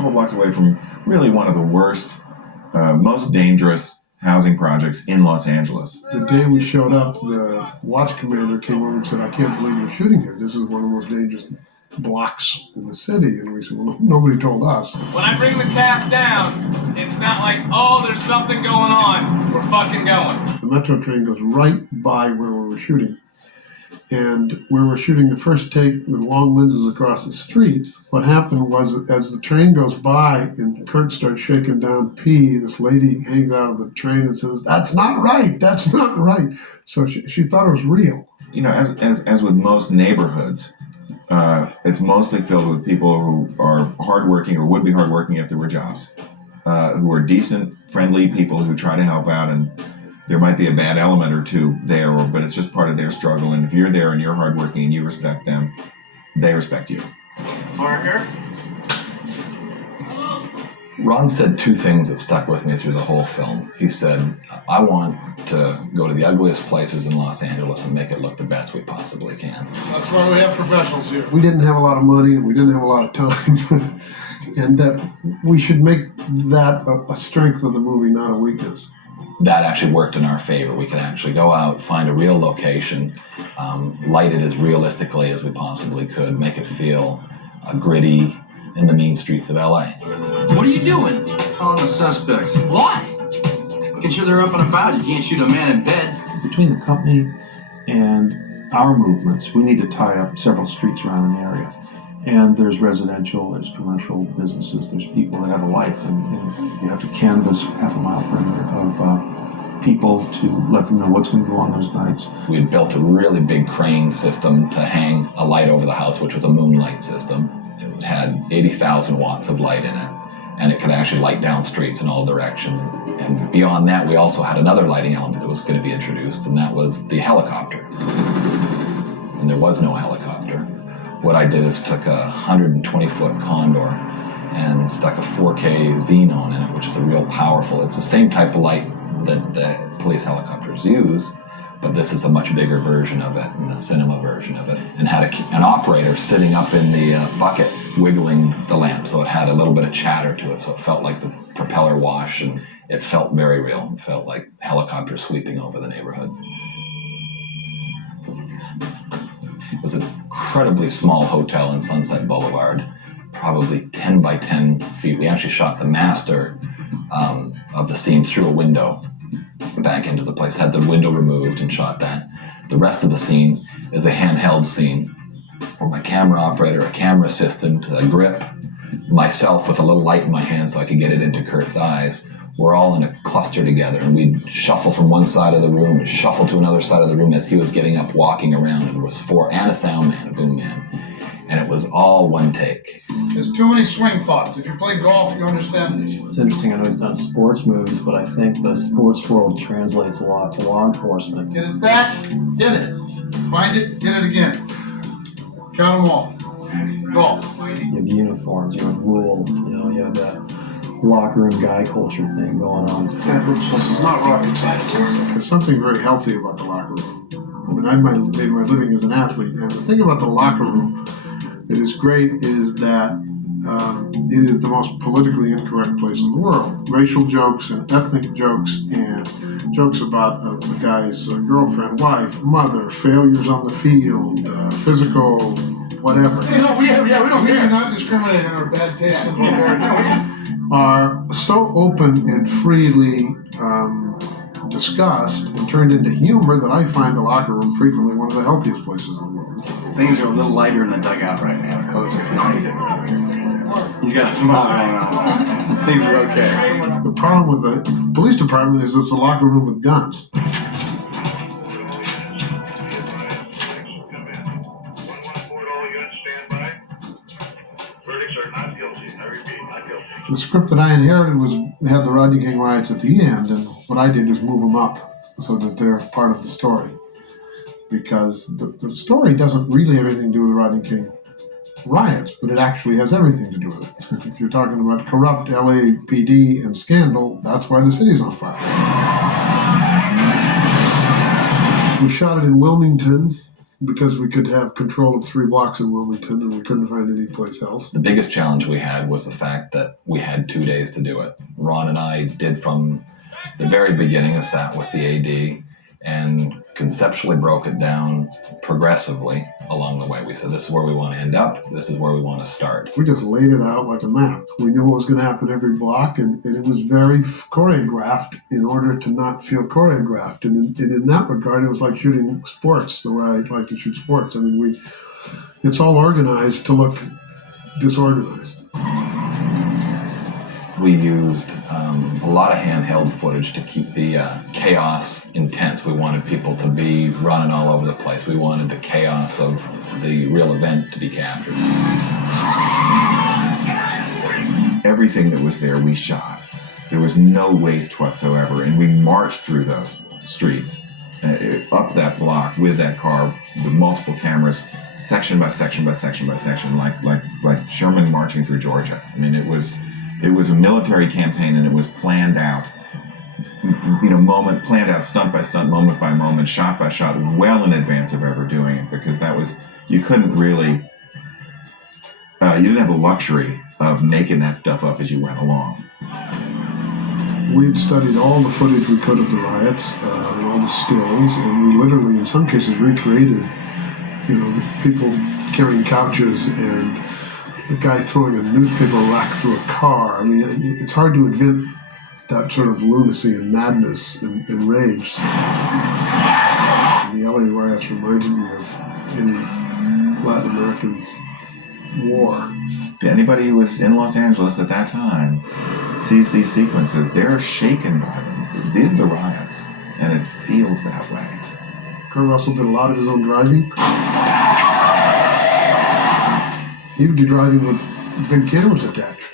couple blocks away from really one of the worst, most dangerous housing projects in Los Angeles. The day we showed up, the watch commander came over and said, "I can't believe you're shooting here. This is one of the most dangerous blocks in the city." And we said, "Well, nobody told us." When I bring the cast down, it's not like, oh, there's something going on. We're fucking going. The Metro train goes right by where we were shooting. And we were shooting the first take with long lenses across the street. What happened was, as the train goes by and Kurt starts shaking down pee, this lady hangs out of the train and says, "That's not right, that's not right." So she thought it was real. You know, as with most neighborhoods, it's mostly filled with people who are hardworking or would be hardworking if there were jobs, who are decent, friendly people who try to help out, and there might be a bad element or two there, but it's just part of their struggle. And if you're there and you're hardworking and you respect them, they respect you. Parker? Ron said two things that stuck with me through the whole film. He said, "I want to go to the ugliest places in Los Angeles and make it look the best we possibly can." That's why we have professionals here. We didn't have a lot of money and we didn't have a lot of time. And that we should make that a strength of the movie, not a weakness. That actually worked in our favor. We could actually go out, find a real location, light it as realistically as we possibly could, make it feel gritty in the mean streets of LA. What are you doing? Calling the suspects. Why? Making sure they're up and about. You can't shoot a man in bed. Between the company and our movements, we need to tie up several streets around an area. And there's residential, there's commercial businesses, there's people that have a life, and you have to canvass half a mile perimeter of people to let them know what's going to go on those nights. We had built a really big crane system to hang a light over the house, which was a moonlight system. It had 80,000 watts of light in it, and it could actually light down streets in all directions. And beyond that, we also had another lighting element that was going to be introduced, and that was the helicopter. And there was no helicopter. What I did is took a 120-foot Condor and stuck a 4K xenon in it, which is a real powerful, it's the same type of light that the police helicopters use, but this is a much bigger version of it, and a cinema version of it, and had an operator sitting up in the bucket wiggling the lamp, so it had a little bit of chatter to it, so it felt like the propeller wash, and it felt very real. It felt like helicopters sweeping over the neighborhood. It was an incredibly small hotel in Sunset Boulevard, probably 10 by 10 feet. We actually shot the master of the scene through a window back into the place, had the window removed and shot that. The rest of the scene is a handheld scene where my camera operator, a camera assistant, a grip, myself with a little light in my hand so I could get it into Kurt's eyes. We're all in a cluster together, and we'd shuffle from one side of the room and shuffle to another side of the room as he was getting up, walking around, and there was four, and a sound man, a boom man. And it was all one take. There's too many swing thoughts. If you play golf, you understand this. It's interesting, I know he's done sports movies, but I think the sports world translates a lot to law enforcement. Get it back, get it. Find it, get it again. Count them all. Golf. You have uniforms, you have rules, you have that locker room guy culture thing going on. This is not rocket science. There's something very healthy about the locker room. I mean, I made my living as an athlete, and the thing about the locker room that is great is that it is the most politically incorrect place in the world. Racial jokes and ethnic jokes and jokes about a guy's girlfriend, wife, mother, failures on the field, physical, whatever. We don't care. We're not discriminating on our bad taste in vulgarity. Are so open and freely discussed and turned into humor that I find the locker room frequently one of the healthiest places in the world. Things are a little lighter in the dugout right now. The coach is nice. He's got a smile going on. Things are okay. The problem with the police department is it's a locker room with guns. The script that I inherited had the Rodney King riots at the end, and what I did was move them up so that they're part of the story. Because the story doesn't really have anything to do with the Rodney King riots, but it actually has everything to do with it. If you're talking about corrupt LAPD and scandal, that's why the city's on fire. We shot it in Wilmington, because we could have control of 3 blocks in Wilmington and we couldn't find any place else. The biggest challenge we had was the fact that we had 2 days to do it. Ron and I did from the very beginning, I sat with the AD and conceptually broke it down progressively along the way. We said, this is where we want to end up, this is where we want to start. We just laid it out like a map. We knew what was going to happen every block, and it was very choreographed in order to not feel choreographed. And in that regard, it was like shooting sports, the way I like to shoot sports. I mean, it's all organized to look disorganized. We used a lot of handheld footage to keep the chaos intense. We wanted people to be running all over the place. We wanted the chaos of the real event to be captured. Everything that was there, we shot. There was no waste whatsoever, and we marched through those streets, up that block with that car, with multiple cameras, section by section by section by section, like Sherman marching through Georgia. I mean, it was a military campaign, and it was planned out, planned out stunt by stunt, moment by moment, shot by shot, well in advance of ever doing it, because you couldn't really, you didn't have the luxury of making that stuff up as you went along. We'd studied all the footage we could of the riots and all the stills, and we literally, in some cases, recreated, the people carrying couches and the guy throwing a newspaper rack through a car. I mean, it's hard to invent that sort of lunacy and madness and rage. And the LA riots reminded me of any Latin American war. Anybody who was in Los Angeles at that time sees these sequences, they're shaken by them. These are the riots, and it feels that way. Kurt Russell did a lot of his own driving. He would be driving with big cameras attached.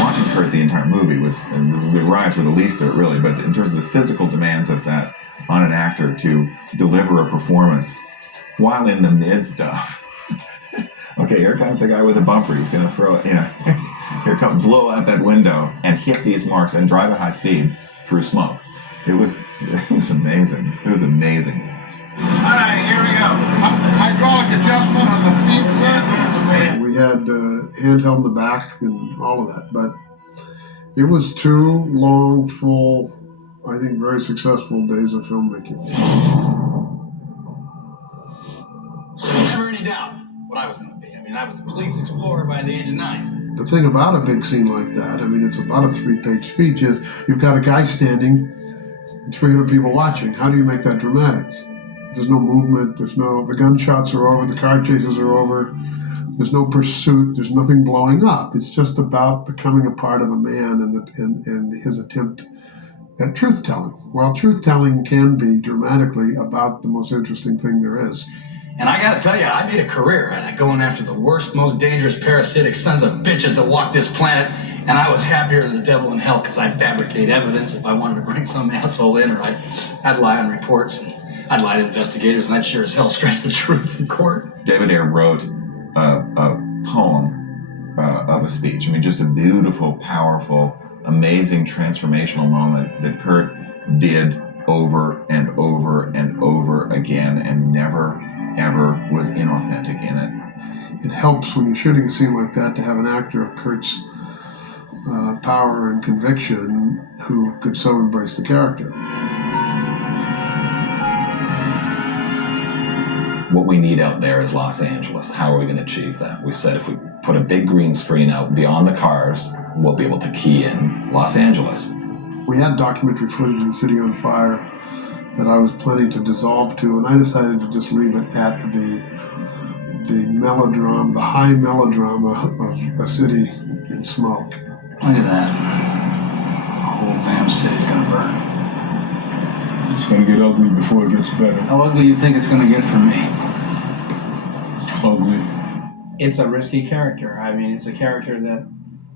Watching Kurt the entire movie the riots were the least of it, really, but in terms of the physical demands of that on an actor to deliver a performance while in the midst of, okay, here comes the guy with a bumper, he's going to throw it, here comes, blow out that window and hit these marks and drive at high speed through smoke. It was amazing. It was amazing. All right, here we go. Hydraulic adjustment on the feet, sir. We had handheld in the back and all of that, but it was 2 long, full, I think very successful days of filmmaking. Never any doubt what I was going to be. I mean, I was a police explorer by the age of 9. The thing about a big scene like that, I mean, it's about a 3-page speech, is you've got a guy standing, 300 people watching. How do you make that dramatic? There's no movement, the gunshots are over, the car chases are over, there's no pursuit, there's nothing blowing up. It's just about the coming apart of a man and his attempt at truth-telling. Well, truth-telling can be dramatically about the most interesting thing there is. And I gotta tell you, I made a career out of going after the worst, most dangerous parasitic sons of bitches that walk this planet, and I was happier than the devil in hell because I'd fabricate evidence if I wanted to bring some asshole in, or I'd lie on reports, and I'd lie to investigators, and I'd sure as hell stretch the truth in court. David Ayer wrote a poem of a speech. I mean, just a beautiful, powerful, amazing transformational moment that Kurt did over and over and over again and never, ever was inauthentic in it. It helps when you're shooting a scene like that to have an actor of Kurt's power and conviction who could so embrace the character. What we need out there is Los Angeles. How are we going to achieve that? We said if we put a big green screen out beyond the cars, we'll be able to key in Los Angeles. We had documentary footage of the city on fire that I was planning to dissolve to, and I decided to just leave it at the melodrama, the high melodrama of a city in smoke. Look at that. The whole damn city's gonna burn. It's gonna get ugly before it gets better. How ugly do you think it's gonna get for me? Ugly. It's a risky character. I mean, it's a character that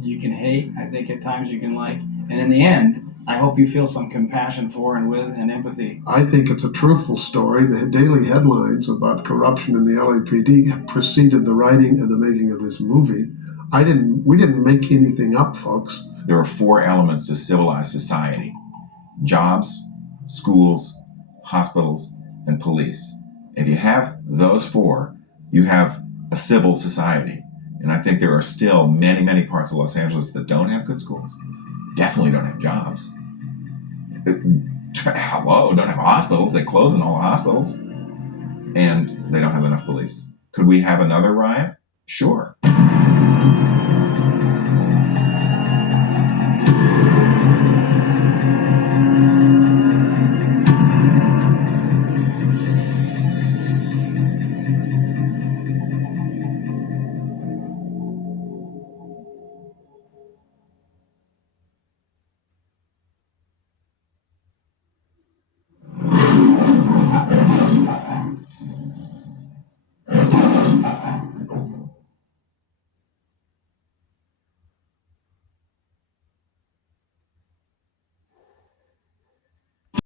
you can hate. I think at times you can like. And in the end, I hope you feel some compassion for and with and empathy. I think it's a truthful story. The daily headlines about corruption in the LAPD preceded the writing and the making of this movie. We didn't make anything up, folks. There are 4 elements to civilized society: jobs, schools, hospitals, and police. If you have those four, you have a civil society. And I think there are still many, many parts of Los Angeles that don't have good schools, definitely don't have jobs. Hello, don't have hospitals. They're closing all the hospitals. And they don't have enough police. Could we have another riot? Sure.